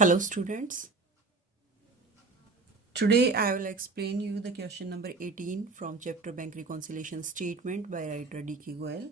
Hello students. Today I will explain you the question number 18 from chapter Bank Reconciliation Statement by writer D.K. Goyal.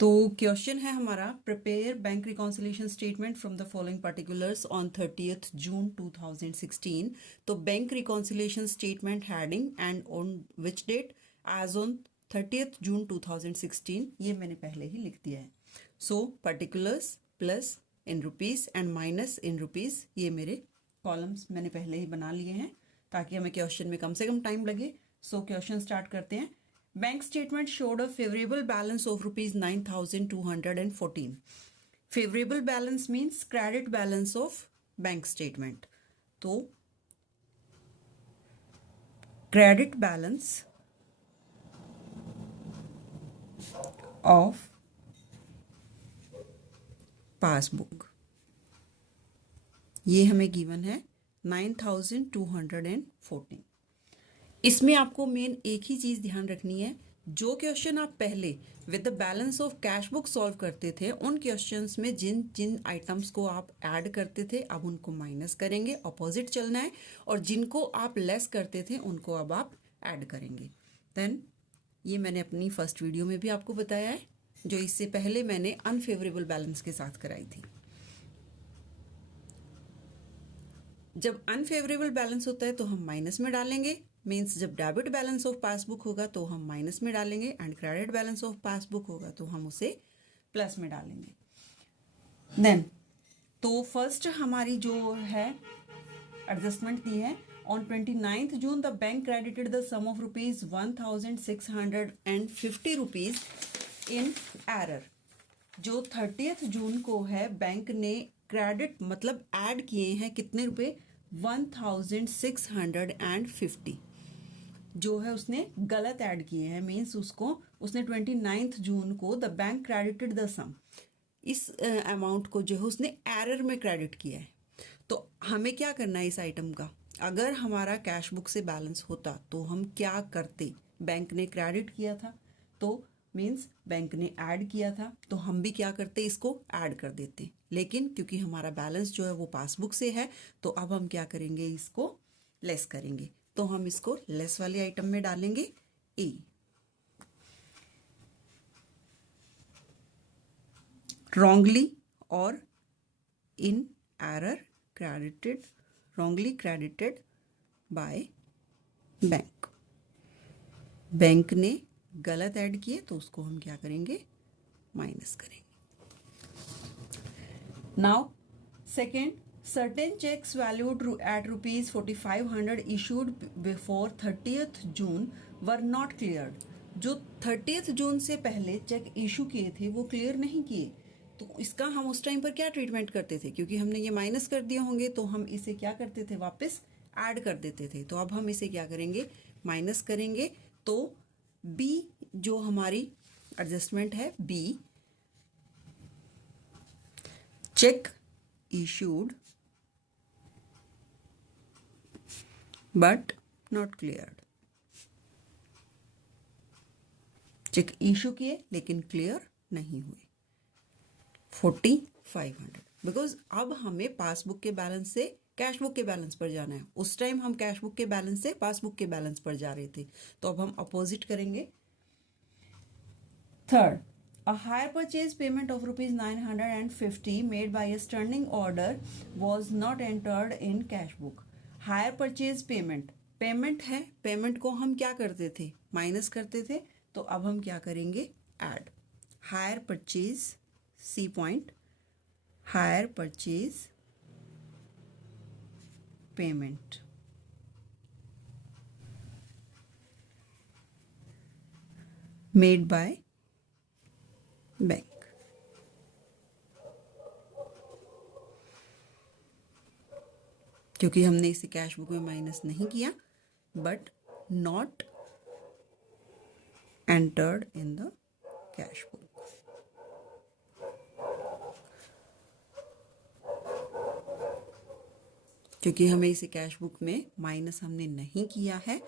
तो question है हमारा prepare bank reconciliation statement from the following particulars on 30th June 2016. तो bank reconciliation statement heading and on which date as on 30th June 2016. ये मैंने पहले ही लिख दिया है. So particulars plus in rupees and minus in rupees, ये मेरे columns मैंने पहले ही बना लिए हैं ताकि हमें क्वेश्चन में कम से कम टाइम लगे. सो क्वेश्चन स्टार्ट करते हैं. Bank statement showed a favorable balance of rupees 9,214. Favorable balance means credit balance of bank statement. तो credit balance of passbook ये हमें गिवन है 9,214. इसमें आपको मेन एक ही चीज़ ध्यान रखनी है. जो क्वेश्चन आप पहले with the balance of cash book solve करते थे, उन क्वेश्चंस में जिन जिन आइटम्स को आप ऐड करते थे अब उनको माइनस करेंगे, अपोजिट चलना है. और जिनको आप लेस करते थे उनको अब आप ऐड करेंगे. देन ये मैंने अपनी फर्स्ट वीडियो में भी आपको बताया है, जो इससे पहले मैंने अनफेवरेबल बैलेंस के साथ कराई थी. जब अनफेवरेबल बैलेंस होता है तो हम माइनस में डालेंगे, मीन्स जब डेबिट बैलेंस ऑफ पासबुक होगा तो हम माइनस में डालेंगे, and credit balance of passbook होगा तो हम उसे प्लस में डालेंगे. देन तो फर्स्ट हमारी जो है एडजस्टमेंट दी है, on 29th June the bank credited the sum of rupees 1,650 rupees in error. जो 30th June को है बैंक ने क्रेडिट मतलब ऐड किए हैं कितने रुपए, 1,650 जो है उसने गलत ऐड किए हैं. मीन्स उसको उसने 29th June को द बैंक क्रेडिटेड द सम, इस अमाउंट को जो है उसने एरर में क्रेडिट किया है. तो हमें क्या करना है इस आइटम का, अगर हमारा कैश बुक से बैलेंस होता तो हम क्या करते. बैंक ने क्रेडिट किया था तो मीन्स बैंक ने ऐड किया था तो हम भी क्या करते, इसको ऐड कर देते. लेकिन क्योंकि हमारा बैलेंस जो है वो पासबुक से है तो अब हम क्या करेंगे, इसको लेस करेंगे. तो हम इसको लेस वाले आइटम में डालेंगे A. Wrongly or in error credited, wrongly credited by bank. Bank ने गलत ऐड किए तो उसको हम क्या करेंगे, माइनस करेंगे. Now second, certain checks valued at rupees 4,500 issued before 30th June were not cleared. जो 30th June से पहले चेक इशू किए थे वो क्लियर नहीं किए, तो इसका हम उस टाइम पर क्या ट्रीटमेंट करते थे, क्योंकि हमने ये माइनस कर दिए होंगे तो हम इसे क्या करते थे, वापस ऐड कर देते थे. तो अब हम इसे क्या करेंगे, माइनस करेंगे. तो बी जो हमारी एडजस्टमेंट है, B cheque issued but not cleared. Cheque issue किए लेकिन क्लियर नहीं हुए 4,500. बिकॉज अब हमें पासबुक के बैलेंस से कैश बुक के बैलेंस पर जाना है. उस टाइम हम कैश बुक के बैलेंस से पासबुक के बैलेंस पर जा रहे थे, तो अब हम अपोजिट करेंगे. Third, a hire purchase payment of rupees 950 made by a standing order was not entered in cash book. Higher purchase payment, payment है, पेमेंट को हम क्या करते थे, माइनस करते थे. तो अब हम क्या करेंगे, add. Hire purchase, C point, hire purchase payment made by bank. क्योंकि हमने इसे कैश बुक में माइनस नहीं किया, but not entered in the cash book. क्योंकि हमें इसे कैश बुक में माइनस हमने नहीं किया है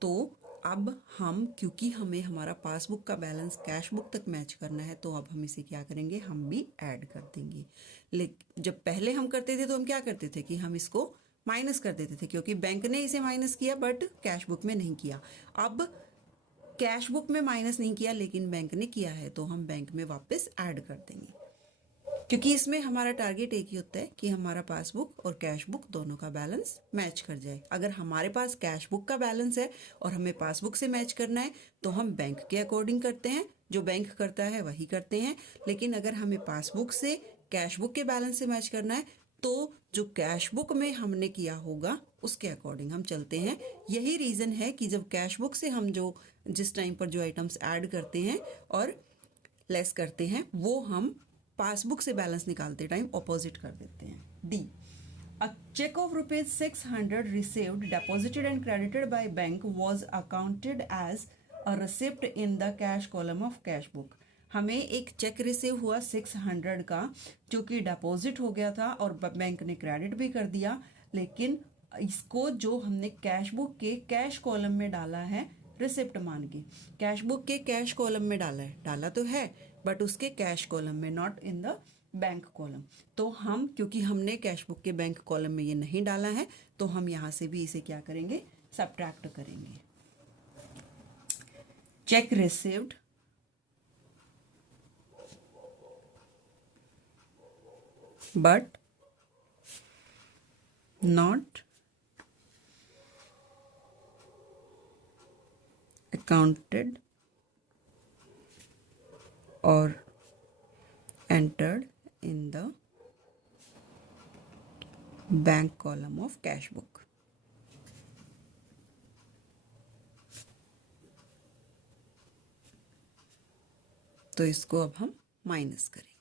तो अब हम, क्योंकि हमें हमारा पासबुक का बैलेंस कैश बुक तक मैच करना है, तो अब हम इसे क्या करेंगे, हम भी ऐड कर देंगे। लेकिन जब पहले हम करते थे तो हम क्या करते थे कि हम इसको माइनस कर देते थे, क्योंकि बैंक ने इसे माइनस किया बट कैश बुक में नहीं किया। अब कैश बुक में माइनस नहीं किया लेकिन बैंक ने किया है, तो हम बैंक में वापस ऐड कर देंगे, क्योंकि इसमें हमारा टारगेट एक ही होता है कि हमारा पासबुक और कैश बुक दोनों का बैलेंस मैच कर जाए। अगर हमारे पास कैश बुक का बैलेंस है और हमें पासबुक से मैच करना है तो हम बैंक के अकॉर्डिंग करते हैं, जो बैंक करता है वही करते हैं। लेकिन अगर हमें पासबुक से कैश बुक के बैलेंस से मैच करना है तो जो कैश बुक में हमने किया होगा उसके अकॉर्डिंग हम चलते हैं। यही रीज़न है कि जब कैश बुक से हम जो जिस टाइम पर जो आइटम्स ऐड करते हैं और लेस करते हैं वो हम पासबुक से बैलेंस निकालते टाइम ऑपोजिट कर देते हैं। D, a cheque of ₹600 received, deposited and credited by bank was accounted as a receipt in the cash column of cash book. हमें एक चेक रिसीव हुआ 600 का, जो कि डिपॉजिट हो गया था और बैंक ने क्रेडिट भी कर दिया, लेकिन इसको जो हमने कैश बुक के कैश कॉलम में डाला है रिसिप्ट मान के, कैश बुक के कैश कॉलम में डाला है, डाला तो है बट उसके कैश कॉलम में, not in the bank column. तो हम, क्योंकि हमने कैश बुक के बैंक कॉलम में ये नहीं डाला है, तो हम यहाँ से भी इसे क्या करेंगे, सब्ट्रैक्ट करेंगे। Check received but not accounted or entered in the bank column of cash book. तो इसको अब हम माइनस करेंगे।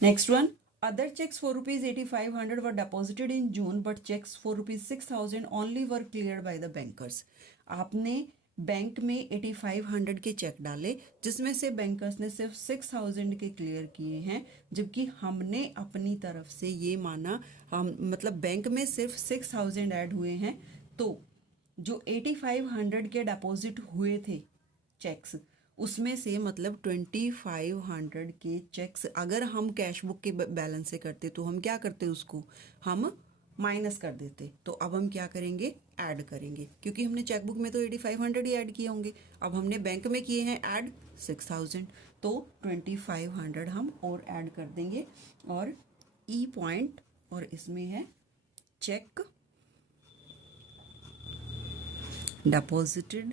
Next one, other cheques for ₹8,500 were deposited in June but checks for ₹6,000 only were cleared by the bankers. आपने bank में 8,500 के check डाले जिसमें से बैंकर्स ने सिर्फ 6,000 के क्लियर किए हैं, जबकि हमने अपनी तरफ से ये माना, हम मतलब बैंक में सिर्फ 6,000 ऐड हुए हैं, तो जो 8,500 के डिपॉजिट हुए थे चेक्स, उसमें से मतलब 2,500 के चेक्स अगर हम कैश बुक के बैलेंस से करते तो हम क्या करते, उसको हम माइनस कर देते। तो अब हम क्या करेंगे, ऐड करेंगे, क्योंकि हमने चेकबुक में तो 8,500 ही ऐड किए होंगे, अब हमने बैंक में किए हैं ऐड 6,000, तो 2,500 हम और ऐड कर देंगे। और ई पॉइंट, और इसमें है check deposited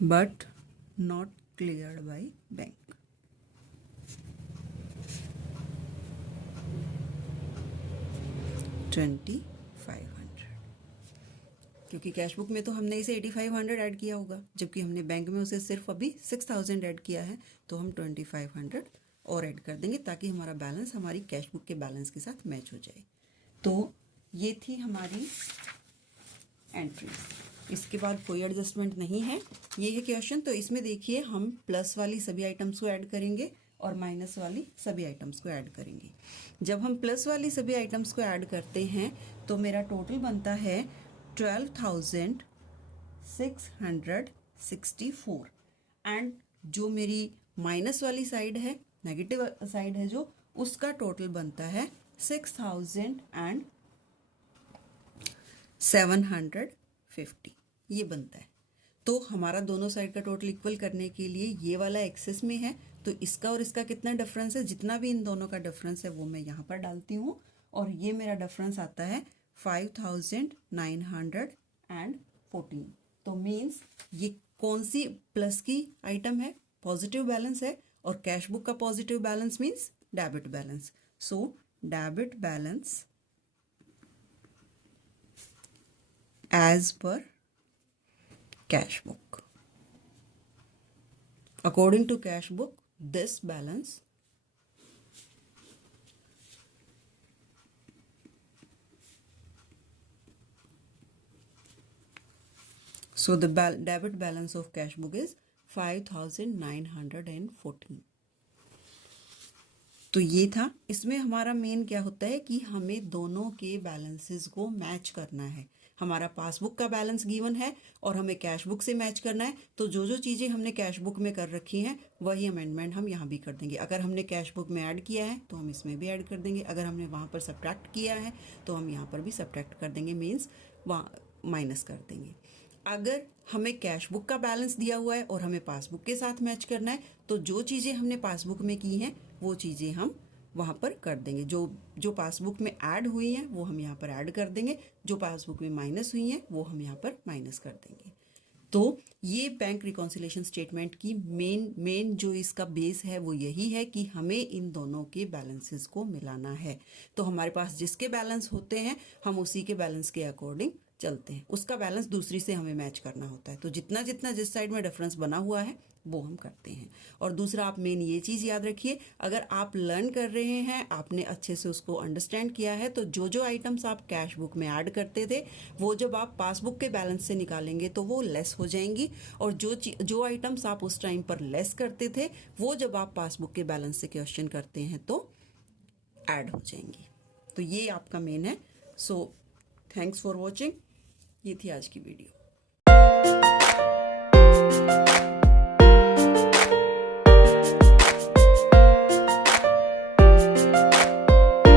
but not cleared by bank. $2,500, क्योंकि कैश बुक में तो हमने इसे 8,500 ऐड किया होगा, जबकि हमने बैंक में उसे सिर्फ अभी 6,000 ऐड किया है, तो हम 2,500 और ऐड कर देंगे ताकि हमारा बैलेंस हमारी कैश बुक के बैलेंस के साथ मैच हो जाए। तो ये थी हमारी एंट्री, इसके बाद कोई एडजस्टमेंट नहीं है, ये है क्वेश्चन। तो इसमें देखिए हम प्लस वाली सभी आइटम्स को ऐड करेंगे और माइनस वाली सभी आइटम्स को ऐड करेंगे। जब हम प्लस वाली सभी आइटम्स को ऐड करते हैं तो मेरा टोटल बनता है 12,664, एंड जो मेरी माइनस वाली साइड है, नेगेटिव साइड है जो, उसका टोटल बनता है 6,750, ये बनता है। तो हमारा दोनों साइड का टोटल इक्वल करने के लिए ये वाला एक्सेस में है, तो इसका और इसका कितना डिफरेंस है, जितना भी इन दोनों का डिफरेंस है वो मैं यहाँ पर डालती हूँ, और ये मेरा डिफरेंस आता है 5,914। तो मीन्स ये कौन सी प्लस की आइटम है, पॉजिटिव बैलेंस है, और कैश बुक का positive balance means debit balance. So debit balance as per cash book. According to cash book, this balance so the debit balance of cash book is 5,914. तो ये था, इसमें हमारा main क्या होता है कि हमें दोनों के बैलेंसेस को मैच करना है। हमारा पासबुक का बैलेंस गिवन है और हमें कैश बुक से मैच करना है, तो जो जो चीज़ें हमने कैश बुक में कर रखी हैं वही अमेंडमेंट हम यहाँ भी कर देंगे। अगर हमने कैश बुक में ऐड किया है तो हम इसमें भी ऐड कर देंगे, अगर हमने वहाँ पर सब्ट्रैक्ट किया है तो हम यहाँ पर भी सब्ट्रैक्ट कर देंगे, मीन्स वहाँ माइनस कर देंगे। अगर हमें कैश बुक का बैलेंस दिया हुआ है और हमें पासबुक के साथ मैच करना है तो जो चीज़ें हमने पासबुक में की हैं वो चीज़ें हम वहाँ पर कर देंगे। जो पासबुक में ऐड हुई हैं वो हम यहाँ पर ऐड कर देंगे, जो पासबुक में माइनस हुई हैं वो हम यहाँ पर माइनस कर देंगे। तो ये बैंक रिकॉन्सिलेशन स्टेटमेंट की मेन जो इसका बेस है वो यही है कि हमें इन दोनों के बैलेंसेस को मिलाना है। तो हमारे पास जिसके बैलेंस होते हैं हम उसी के बैलेंस के अकॉर्डिंग चलते हैं, उसका बैलेंस दूसरी से हमें मैच करना होता है। तो जितना जितना जिस साइड में डिफरेंस बना हुआ है वो हम करते हैं। और दूसरा आप मेन ये चीज़ याद रखिए, अगर आप लर्न कर रहे हैं, आपने अच्छे से उसको अंडरस्टैंड किया है, तो जो जो आइटम्स आप कैश बुक में ऐड करते थे वो जब आप पासबुक के बैलेंस से निकालेंगे तो वो लेस हो जाएंगी, और जो आइटम्स आप उस टाइम पर लेस करते थे वो जब आप पासबुक के बैलेंस से क्वेश्चन करते हैं तो ऐड हो जाएंगी। तो ये आपका मेन है। So thanks for watching. ये थी आज की वीडियो।